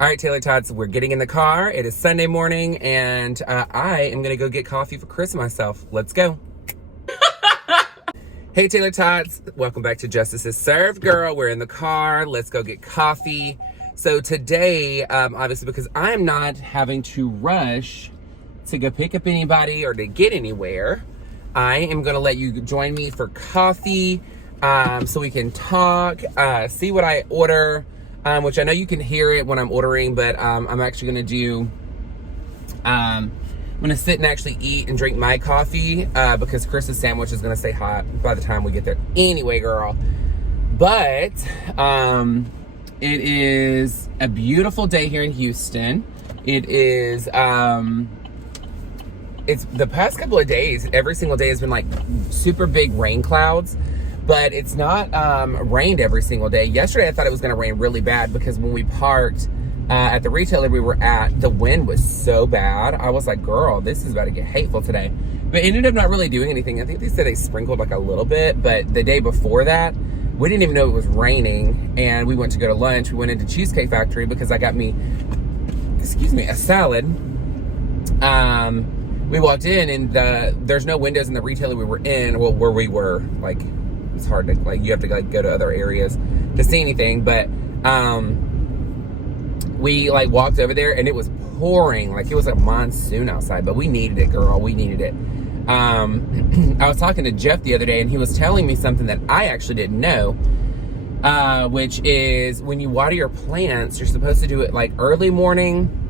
All right, Taylor-tots, we're getting in the car. It is Sunday morning, and I am going to go get coffee for Chris and myself. Let's go. Hey, Taylor-tots. Welcome back to Justice is Served, girl. We're in the car. Let's go get coffee. So today, obviously, because I'm not having to rush to go pick up anybody or to get anywhere, I am going to let you join me for coffee so we can talk, see what I order. Which I know you can hear it when I'm ordering, but I'm actually going to do, I'm going to sit and actually eat and drink my coffee because Chris's sandwich is going to stay hot by the time we get there. Anyway, girl. But it is a beautiful day here in Houston. It is, it's the past couple of days, every single day has been like super big rain clouds. But it's not rained every single day. Yesterday, I thought it was going to rain really bad because when we parked at the retailer we were at, the wind was so bad. I was like, girl, this is about to get hateful today. But it ended up not really doing anything. I think they said they sprinkled like a little bit. But the day before that, we didn't even know it was raining. And we went to go to lunch. We went into Cheesecake Factory because I got me, a salad. We walked in and there's no windows in the retailer we were in. Well, where we were, like, it's hard to, like, you have to like go to other areas to see anything, but we like walked over there and it was pouring, like it was a monsoon outside, but we needed it, girl. We needed it. I was talking to Jeff the other day and he was telling me something that I actually didn't know, which is when you water your plants, you're supposed to do it like early morning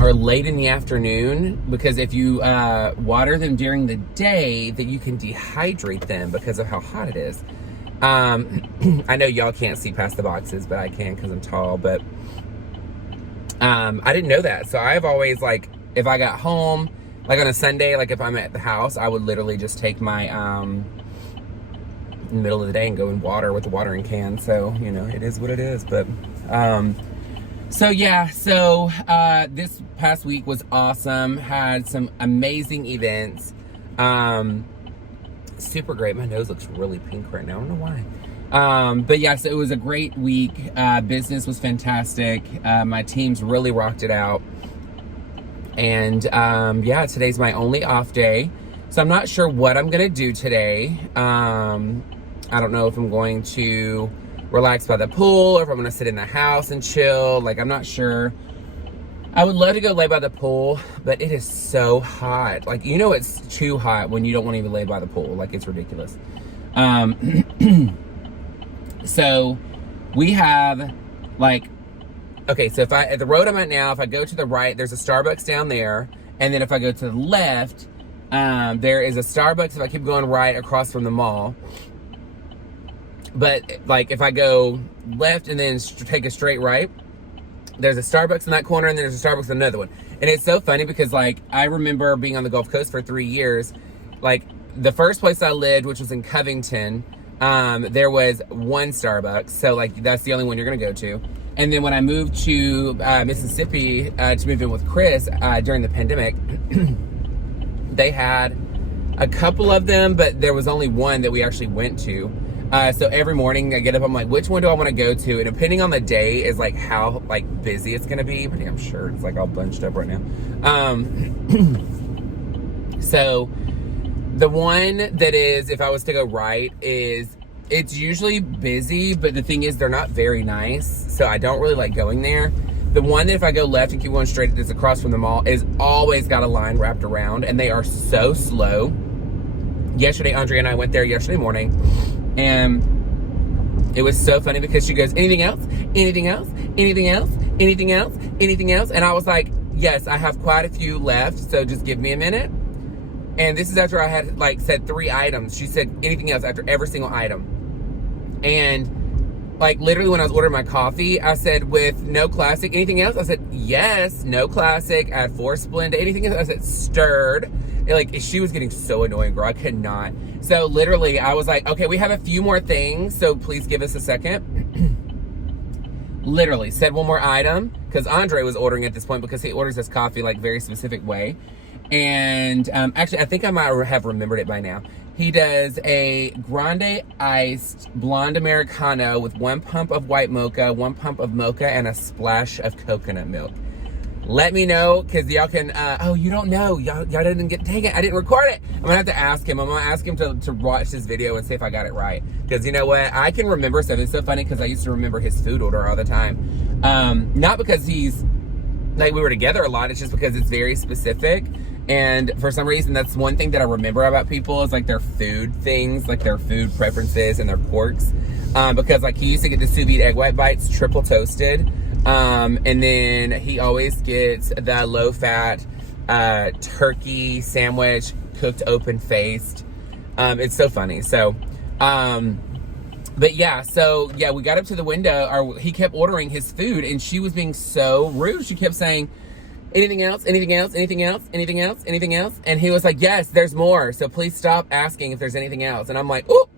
or late in the afternoon, because if you water them during the day, that you can dehydrate them because of how hot it is. I know y'all can't see past the boxes, but I can because I'm tall. But I didn't know that. So I've always, like, if I got home, like on a Sunday, like if I'm at the house, I would literally just take my in the middle of the day and go and water with the watering can. So, you know, it is what it is. But so yeah, this past week was awesome. Had some amazing events. Super great. My nose looks really pink right now. I don't know why. But yeah, so it was a great week. Business was fantastic. My teams really rocked it out. And yeah, today's my only off day. So I'm not sure what I'm going to do today. I don't know if I'm going to relax by the pool or if I'm gonna sit in the house and chill. Like, I'm not sure. I would love to go lay by the pool, but it is so hot. Like, you know, it's too hot when you don't want to even lay by the pool. Like, it's ridiculous. So we have, like, okay, so if at the road I'm at now, if I go to the right, there's a Starbucks down there. And then if I go to the left, there is a Starbucks if I keep going right across from the mall. But, like, if I go left and then take a straight right, there's a Starbucks in that corner and then there's a Starbucks in another one. And it's so funny because, like, I remember being on the Gulf Coast for 3 years. Like, the first place I lived, which was in Covington, there was one Starbucks. So, like, that's the only one you're going to go to. And then when I moved to Mississippi to move in with Chris during the pandemic, they had a couple of them, but there was only one that we actually went to. So every morning I get up, I'm like, which one do I want to go to? And depending on the day is like how like busy it's going to be. But I'm sure it's like all bunched up right now. So the one that is, if I was to go right, it's usually busy, but the thing is they're not very nice. So I don't really like going there. The one that if I go left and keep going straight, that's across from the mall, is always got a line wrapped around and they are so slow. Yesterday, Andrea and I went there yesterday morning. And it was so funny because she goes, anything else? Anything else? Anything else? Anything else? Anything else? And I was like, yes, I have quite a few left, so just give me a minute. And this is after I had, like, said 3 items. She said anything else after every single item. And, like, literally when I was ordering my coffee, I said, with no classic, anything else? I said, yes, no classic. I had 4 Splenda. Anything else? I said, stirred. And, like, she was getting so annoying, girl. I could not. So literally, I was like, okay, we have a few more things, so please give us a second. Literally, said one more item, because Andre was ordering at this point because he orders his coffee like very specific way. And actually, I think I might have remembered it by now. He does a grande iced blonde Americano with 1 pump of white mocha, 1 pump of mocha, and a splash of coconut milk. Let me know, because y'all can, oh, you don't know. Y'all didn't dang it, I didn't record it. I'm going to have to ask him. I'm going to ask him to watch this video and see if I got it right. Because you know what? I can remember stuff. It's so funny because I used to remember his food order all the time. Not because he's, like, we were together a lot. It's just because it's very specific. And for some reason, that's one thing that I remember about people is like their food things, like their food preferences and their quirks. Because like he used to get the sous vide egg white bites triple toasted. And then he always gets the low fat turkey sandwich cooked open faced. It's so funny. So, but yeah, so yeah, we got up to the window, or he kept ordering his food and she was being so rude. She kept saying, anything else, anything else, anything else, anything else, anything else? And he was like, yes, there's more. So please stop asking if there's anything else. And I'm like, ooh.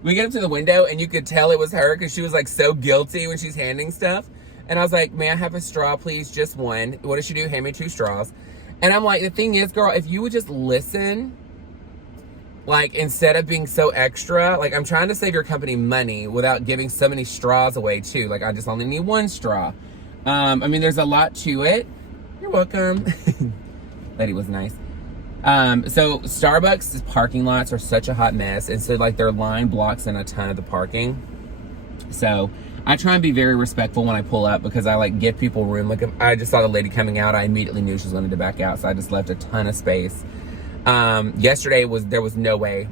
We get up to the window and you could tell it was her because she was like so guilty when she's handing stuff. And I was like, may I have a straw, please? Just one. What does she do? Hand me 2 straws. And I'm like, the thing is, girl, if you would just listen, like instead of being so extra, like I'm trying to save your company money without giving so many straws away too. Like I just only need 1 straw. I mean, there's a lot to it. You're welcome. Lady was nice. So Starbucks parking lots are such a hot mess. And so like their line blocks in a ton of the parking. So I try and be very respectful when I pull up because I like give people room. Like if I just saw the lady coming out, I immediately knew she was wanting to back out. So I just left a ton of space. Yesterday there was no way.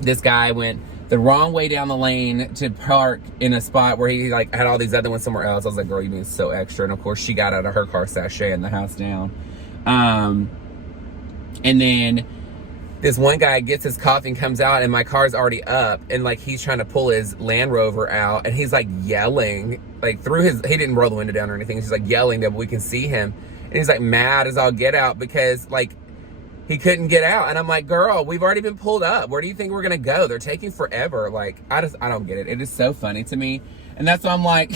This guy went the wrong way down the lane to park in a spot where he like had all these other ones somewhere else. I was like, girl, you being so extra. And of course she got out of her car sashay and the house down. And then this one guy gets his coffee and comes out and my car's already up. And like, he's trying to pull his Land Rover out and he's like yelling, like through his, he didn't roll the window down or anything. He's like yelling that we can see him. And he's like mad as all get out because like he couldn't get out. And I'm like, girl, we've already been pulled up. Where do you think we're going to go? They're taking forever. Like, I don't get it. It is so funny to me. And that's why I'm like,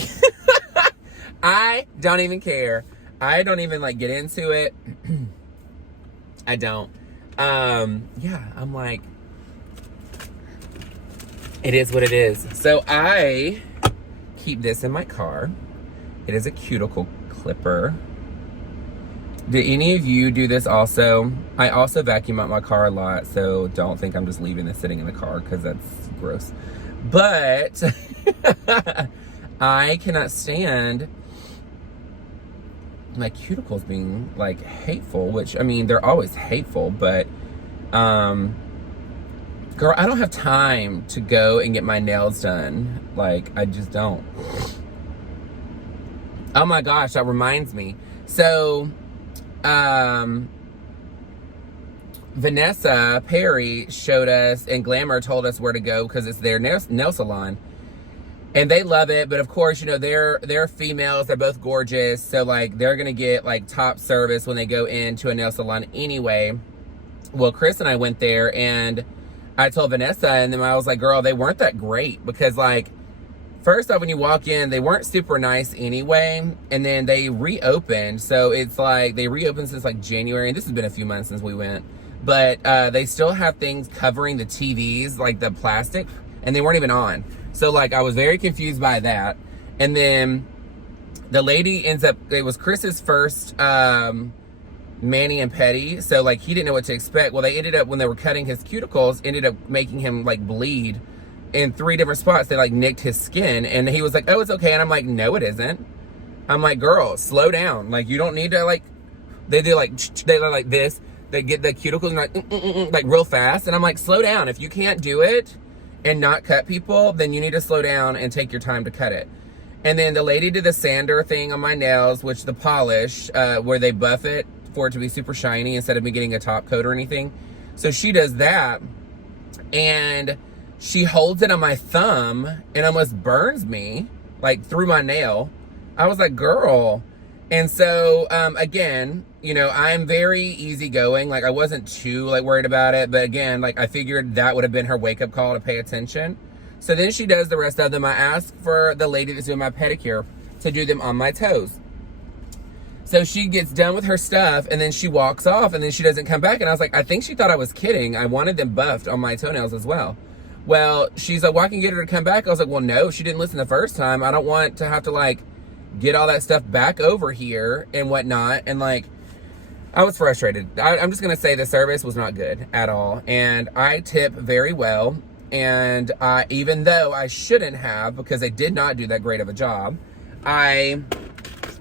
I don't even care. I don't even like get into it. I don't. Yeah, I'm like, it is what it is. So I keep this in my car. It is a cuticle clipper. Do any of you do this also? I also vacuum out my car a lot, so don't think I'm just leaving this sitting in the car because that's gross. But I cannot stand my cuticles being like hateful, which I mean, they're always hateful, but girl, I don't have time to go and get my nails done. Like, I just don't. Oh my gosh, that reminds me. So, Vanessa Perry showed us, and Glamour told us where to go because it's their nail salon. And they love it, but of course, you know, they're females, they're both gorgeous, so like they're gonna get like top service when they go into a nail salon anyway. Well, Chris and I went there and I told Vanessa, and then I was like, girl, they weren't that great because like, first off, when you walk in, they weren't super nice anyway, and then they reopened, so it's like they reopened since like January, and this has been a few months since we went, but they still have things covering the TVs, like the plastic, and they weren't even on. So like I was very confused by that. And then the lady ends up, it was Chris's first mani and pedi, so like he didn't know what to expect. Well, they ended up, when they were cutting his cuticles, ended up making him like bleed in 3 different spots. They like nicked his skin, and he was like, oh, it's okay. And I'm like, no, it isn't. I'm like, girl, slow down. Like, you don't need to like, they do like this. They get the cuticles like real fast. And I'm like, slow down. If you can't do it and not cut people, then you need to slow down and take your time to cut it. And then the lady did the sander thing on my nails, which the polish, where they buff it for it to be super shiny instead of me getting a top coat or anything. So she does that, and she holds it on my thumb and almost burns me, like through my nail. I was like, girl. And so, again, you know, I'm very easygoing. Like, I wasn't too, like, worried about it. But again, like, I figured that would have been her wake-up call to pay attention. So then she does the rest of them. I asked for the lady that's doing my pedicure to do them on my toes. So she gets done with her stuff, and then she walks off, and then she doesn't come back. And I was like, I think she thought I was kidding. I wanted them buffed on my toenails as well. Well, she's like, well, I can get her to come back. I was like, well, no, she didn't listen the first time. I don't want to have to, like, get all that stuff back over here and whatnot. And, like, I was frustrated. I'm just going to say the service was not good at all. And I tip very well. And even though I shouldn't have, because they did not do that great of a job, I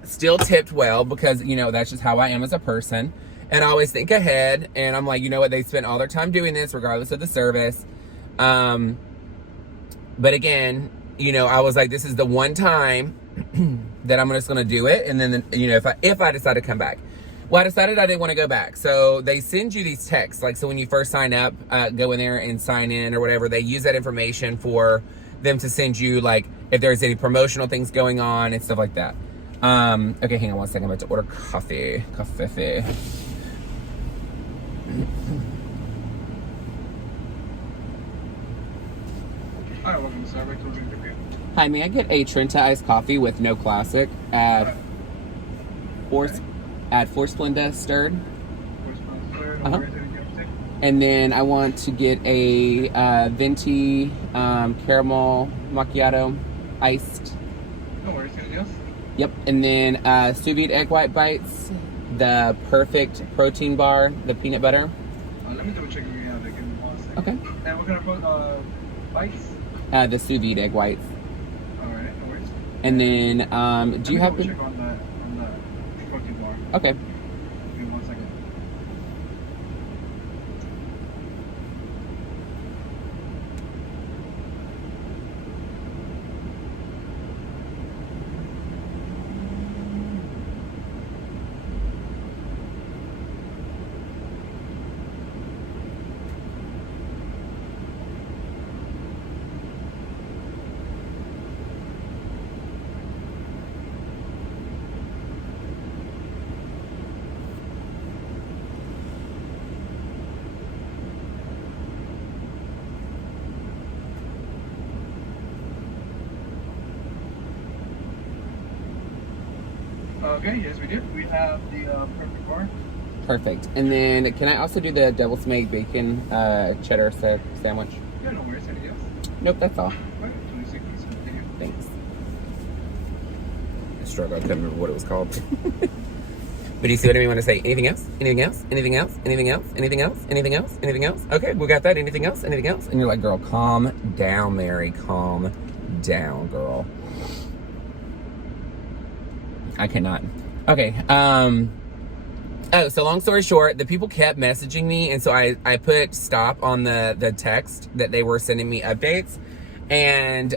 still tipped well because, you know, that's just how I am as a person. And I always think ahead. And I'm like, you know what? They spent all their time doing this regardless of the service. But again, you know, I was like, this is the one time that I'm just going to do it. And then, you know, if I decide to come back. Well, I decided I didn't want to go back. So they send you these texts. Like, so when you first sign up, go in there and sign in or whatever, they use that information for them to send you, like, if there's any promotional things going on and stuff like that. Okay, hang on one second. I'm about to order coffee. Coffee. Hi, welcome to Starbucks. Hi, may I get a Trinity iced coffee with no classic at four Splenda stirred? And then I want to get a venti caramel macchiato iced. No worries. Anything else? Yep. And then sous vide egg white bites, the perfect protein bar, the peanut butter. Let me double check if we have it. Give me 1 second. Okay. And what kind of bites? The sous vide egg whites. All right. No worries. And then do you have to check on the protein bar? Okay. Give me 1 second. Okay, yes we do. We have the perfect bar. Perfect. And then can I also do the devil's made bacon cheddar sandwich? Yeah, no worries. Anything else? Nope, that's all. All right, 26 pieces. Thank you. Thanks. I struggle. I couldn't remember what it was called. But do you see what I mean when I say anything else? Anything else? Anything else? Anything else? Anything else? Anything else? Anything else? Okay, we got that. Anything else? Anything else? And you're like, girl, calm down, Mary. Calm down, girl. I cannot. Okay. Oh, so long story short, the people kept messaging me, and so I put stop on the text that they were sending me updates. And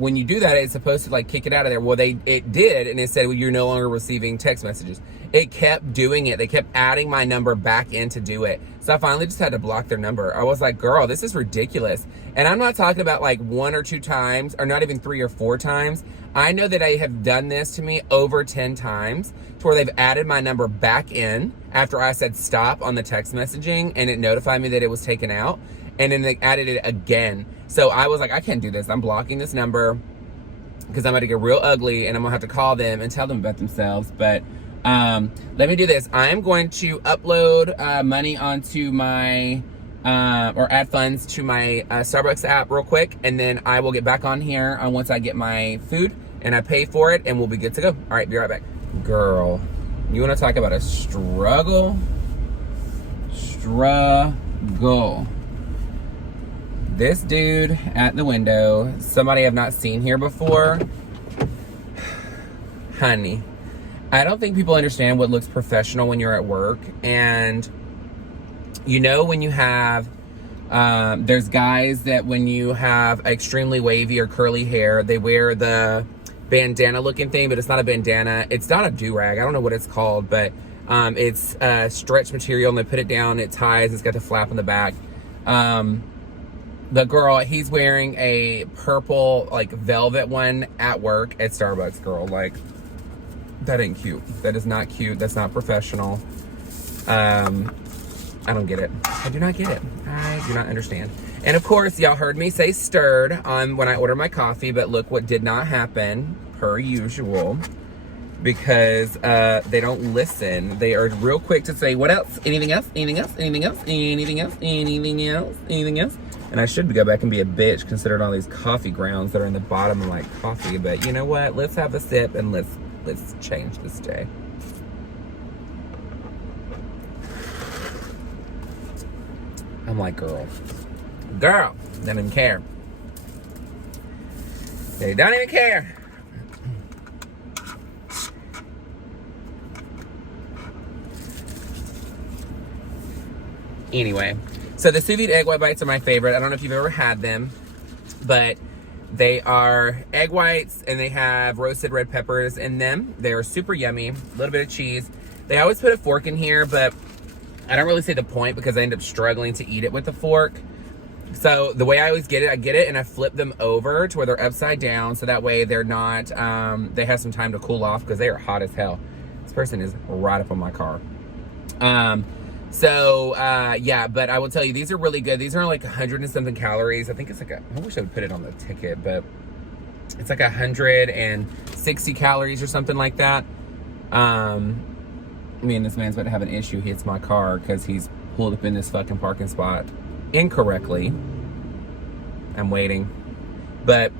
when you do that, it's supposed to like kick it out of there. Well, it did, and it said, well, you're no longer receiving text messages. It kept doing it. They kept adding my number back in to do it. So I finally just had to block their number. I was like, girl, this is ridiculous. And I'm not talking about like 1 or 2 times, or not even 3 or 4 times. I know that they have done this to me over 10 times to where they've added my number back in after I said stop on the text messaging, and it notified me that it was taken out. And then they added it again. So I was like, I can't do this. I'm blocking this number because I'm about to get real ugly, and I'm going to have to call them and tell them about themselves. But let me do this. I am going to upload money onto my, or add funds to my Starbucks app real quick. And then I will get back on here once I get my food and I pay for it, and we'll be good to go. All right, be right back. Girl, you want to talk about a struggle? Struggle. This dude at the window, somebody I've not seen here before. Honey, I don't think people understand what looks professional when you're at work. And you know, when you have, there's guys that when you have extremely wavy or curly hair, they wear the bandana looking thing, but it's not a bandana. It's not a do-rag. I don't know what it's called, but it's stretch material, and they put it down, it ties, it's got the flap on the back. The girl, he's wearing a purple, like, velvet one at work at Starbucks, girl. Like, that ain't cute. That is not cute. That's not professional. I don't get it. I do not get it. I do not understand. And, of course, y'all heard me say stirred when I ordered my coffee, but look what did not happen, per usual. because they don't listen. They are real quick to say, what else? Anything else? Anything else? Anything else? Anything else? Anything else? Anything else? And I should go back and be a bitch considering all these coffee grounds that are in the bottom of my coffee. But you know what? Let's have a sip and let's change this day. I'm like, girl, don't even care. They don't even care. Anyway, so the sous vide egg white bites are my favorite. I don't know if you've ever had them, but they are egg whites and they have roasted red peppers in them. They are super yummy. A little bit of cheese. They always put a fork in here, but I don't really see the point because I end up struggling to eat it with a fork. So the way I always get it, I get it and I flip them over to where they're upside down, so that way they're not, they have some time to cool off because they are hot as hell. This person is right up on my car. Yeah, but I will tell you, these are really good. These are like 100 and something calories. I think it's like I wish I would put it on the ticket, but it's like 160 calories or something like that. Me and this man's about to have an issue. He hits my car because he's pulled up in this fucking parking spot incorrectly. I'm waiting. But,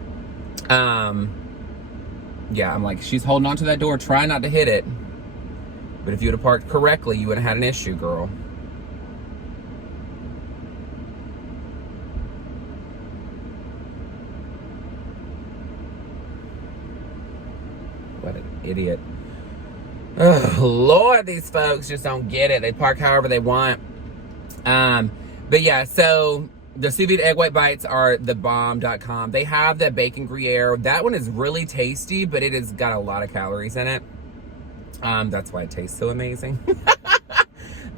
yeah, I'm like, she's holding on to that door. Try not to hit it. But if you would have parked correctly, you would have had an issue, girl. What an idiot. Oh, Lord, these folks just don't get it. They park however they want. But yeah, so the sous vide egg white bites are thebomb.com. They have the bacon Gruyere. That one is really tasty, but it has got a lot of calories in it. That's why it tastes so amazing.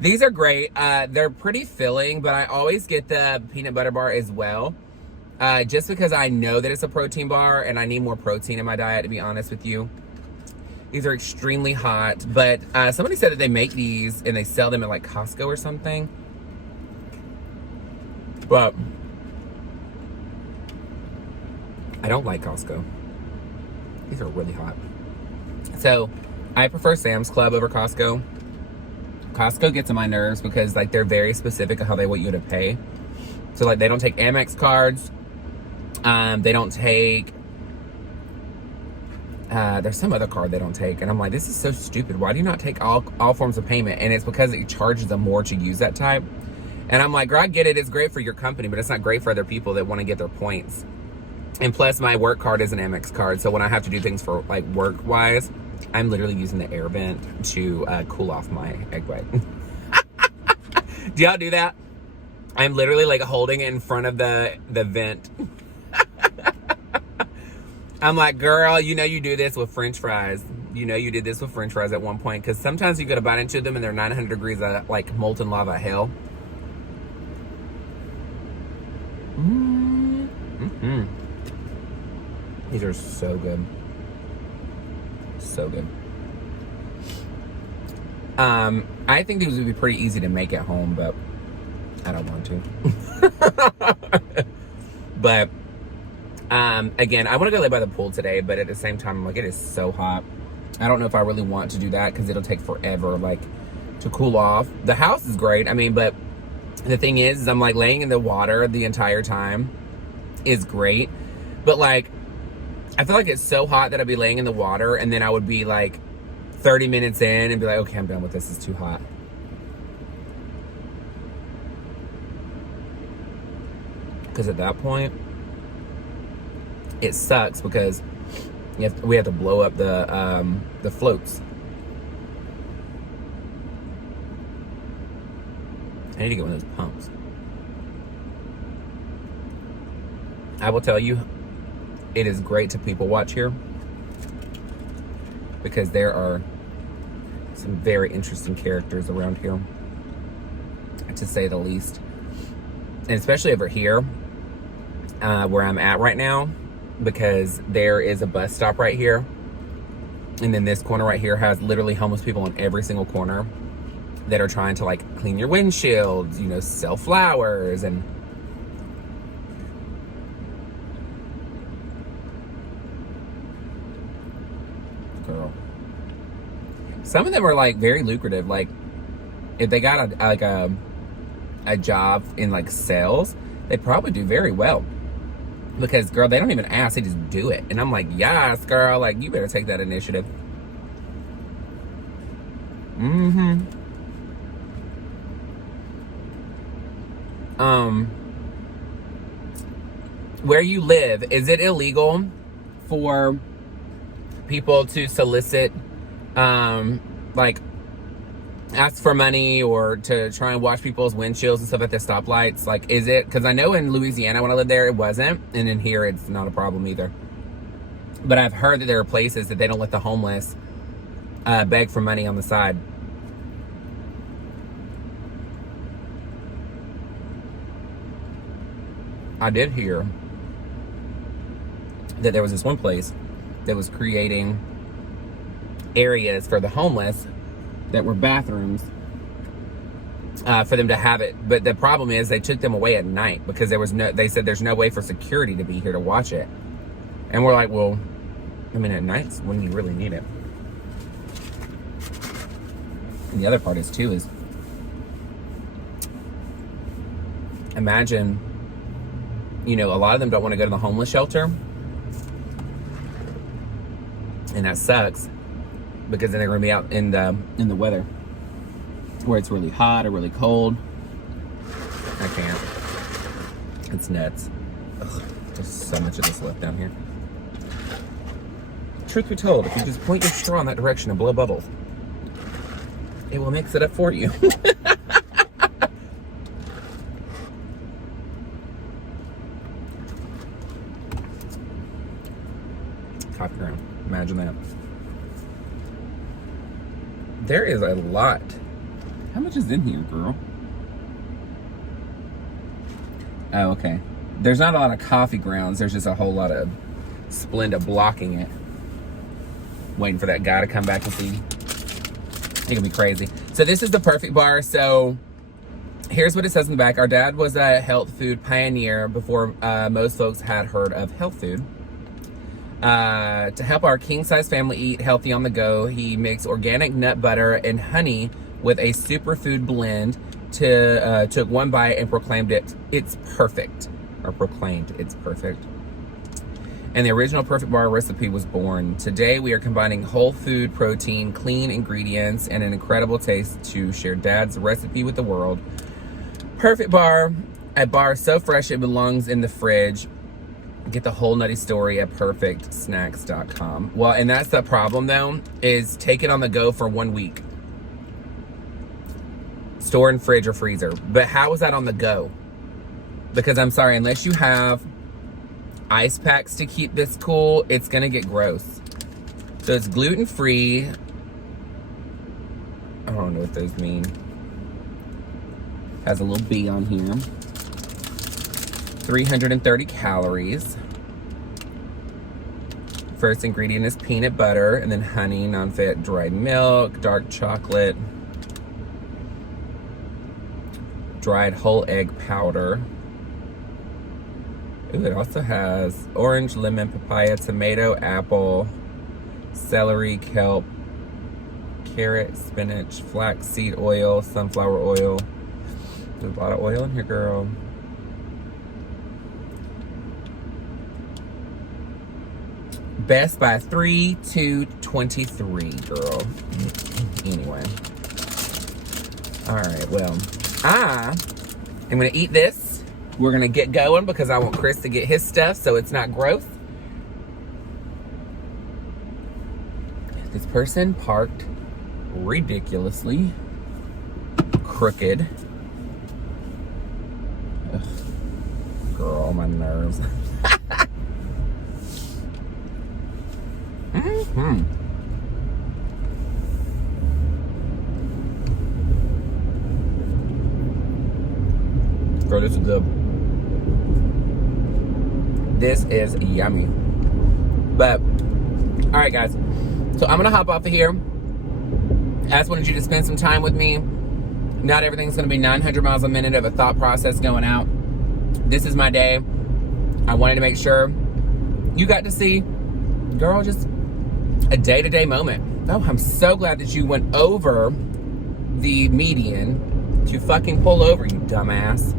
These are great. They're pretty filling, but I always get the peanut butter bar as well. Just because I know that it's a protein bar and I need more protein in my diet, to be honest with you. These are extremely hot, but somebody said that they make these and they sell them at like Costco or something. But I don't like Costco. These are really hot. So I prefer Sam's Club over Costco. Costco gets on my nerves because like they're very specific of how they want you to pay. So like they don't take Amex cards. They don't take, there's some other card they don't take. And I'm like, this is so stupid. Why do you not take all forms of payment? And it's because it charges them more to use that type. And I'm like, girl, I get it. It's great for your company, but it's not great for other people that want to get their points. And plus my work card is an Amex card. So when I have to do things for like work wise, I'm literally using the air vent to cool off my egg white. Do y'all do that? I'm literally like holding it in front of the vent. I'm like, girl, you know you do this with French fries. You know you did this with French fries at one point. Because sometimes you go to bite into them and they're 900 degrees of like molten lava hell. Mm-hmm. These are so good. So good. I think these would be pretty easy to make at home, but I don't want to. But again, I want to go lay by the pool today, but at the same time, I'm like, it is so hot. I don't know if I really want to do that because it'll take forever, like, to cool off. The house is great. I mean, but the thing is I'm like laying in the water the entire time is great. But like, I feel like it's so hot that I'd be laying in the water and then I would be like 30 minutes in and be like, okay, I'm done with this. It's too hot. Because at that point, it sucks because we have to blow up the floats. I need to get one of those pumps. I will tell you, it is great to people watch here because there are some very interesting characters around here, to say the least. And especially over here, where I'm at right now, because there is a bus stop right here. And then this corner right here has literally homeless people on every single corner that are trying to like clean your windshields, you know, sell flowers and girl. Some of them are like very lucrative. Like if they got a job in like sales, they probably do very well. Because girl, they don't even ask, they just do it. And I'm like, yes, girl, like you better take that initiative. Where you live, is it illegal for people to solicit, like ask for money or to try and watch people's windshields and stuff at the stoplights? Like, is it? Because I know in Louisiana when I lived there, it wasn't. And in here, it's not a problem either. But I've heard that there are places that they don't let the homeless beg for money on the side. I did hear that there was this one place that was creating areas for the homeless that were bathrooms for them to have it. But the problem is they took them away at night because they said there's no way for security to be here to watch it. And we're like, well, I mean, at nights when you really need it. And the other part is too is imagine, you know, a lot of them don't want to go to the homeless shelter. And that sucks because then they're going to be out in the weather where it's really hot or really cold. I can't. It's nuts. Ugh, there's so much of this left down here. Truth be told, if you just point your straw in that direction and blow bubbles, it will mix it up for you. Top ground. Imagine that. There is a lot. How much is in here, girl? Oh, okay. There's not a lot of coffee grounds. There's just a whole lot of Splenda blocking it. Waiting for that guy to come back and see. It's gonna be crazy. So this is the perfect bar. So here's what it says in the back. Our dad was a health food pioneer before most folks had heard of health food. To help our king-size family eat healthy on the go, he makes organic nut butter and honey with a superfood blend. Took one bite and proclaimed it's perfect. Or proclaimed it's perfect. And the original Perfect Bar recipe was born. Today we are combining whole food, protein, clean ingredients, and an incredible taste to share Dad's recipe with the world. Perfect Bar, a bar so fresh it belongs in the fridge. Get the whole nutty story at perfectsnacks.com. Well, and that's the problem though, is take it on the go for 1 week. Store in fridge or freezer. But how is that on the go? Because I'm sorry, unless you have ice packs to keep this cool, it's gonna get gross. So it's gluten-free. I don't know what those mean. Has a little B on here. 330 calories. First ingredient is peanut butter, and then honey, non-fat dried milk, dark chocolate, dried whole egg powder. Ooh, it also has orange, lemon, papaya, tomato, apple, celery, kelp, carrot, spinach, flaxseed oil, sunflower oil. There's a lot of oil in here, girl. Best by 3/2/23, girl. Anyway. Alright, well, I am going to eat this. We're going to get going because I want Chris to get his stuff so it's not gross. This person parked ridiculously crooked. Ugh. Girl, my nerves. Girl, this is good. This is yummy. But, all right, guys. So I'm gonna hop off of here. I just wanted you to spend some time with me. Not everything's gonna be 900 miles a minute of a thought process going out. This is my day. I wanted to make sure you got to see, girl, just a day-to-day moment Oh, I'm so glad that you went over the median to fucking pull over, you dumbass.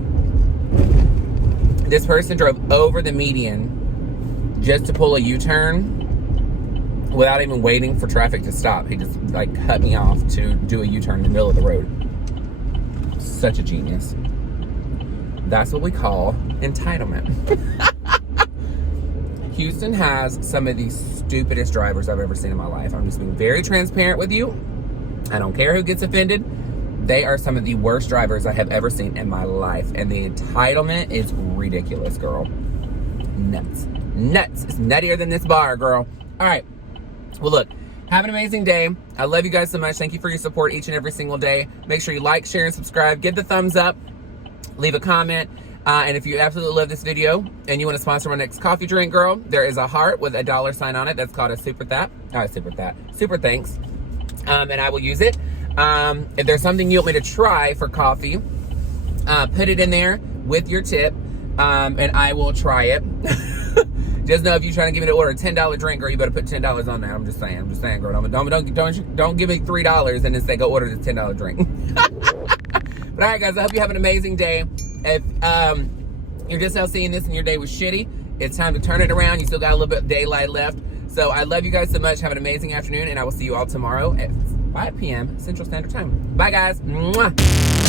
This person drove over the median just to pull a U-turn without even waiting for traffic to stop. He just like cut me off to do a U-turn in the middle of the road. Such a genius. That's what we call entitlement. Houston has some of the stupidest drivers I've ever seen in my life. I'm just being very transparent with you. I don't care who gets offended. They are some of the worst drivers I have ever seen in my life. And the entitlement is ridiculous, girl. Nuts. Nuts. It's nuttier than this bar, girl. All right. Well, look. Have an amazing day. I love you guys so much. Thank you for your support each and every single day. Make sure you like, share, and subscribe. Give the thumbs up. Leave a comment. And if you absolutely love this video and you want to sponsor my next coffee drink, girl, there is a heart with a $sign on it. That's called a super thanks. And I will use it. If there's something you want me to try for coffee, put it in there with your tip, and I will try it. Just know if you're trying to give me to order a $10 drink, girl, you better put $10 on there. I'm just saying, girl. Don't give me $3 and then say go order the $10 drink. But all right, guys, I hope you have an amazing day. If you're just now seeing this and your day was shitty, it's time to turn it around. You still got a little bit of daylight left. So I love you guys so much. Have an amazing afternoon, and I will see you all tomorrow at 5 p.m. Central Standard Time. Bye, guys. Mwah.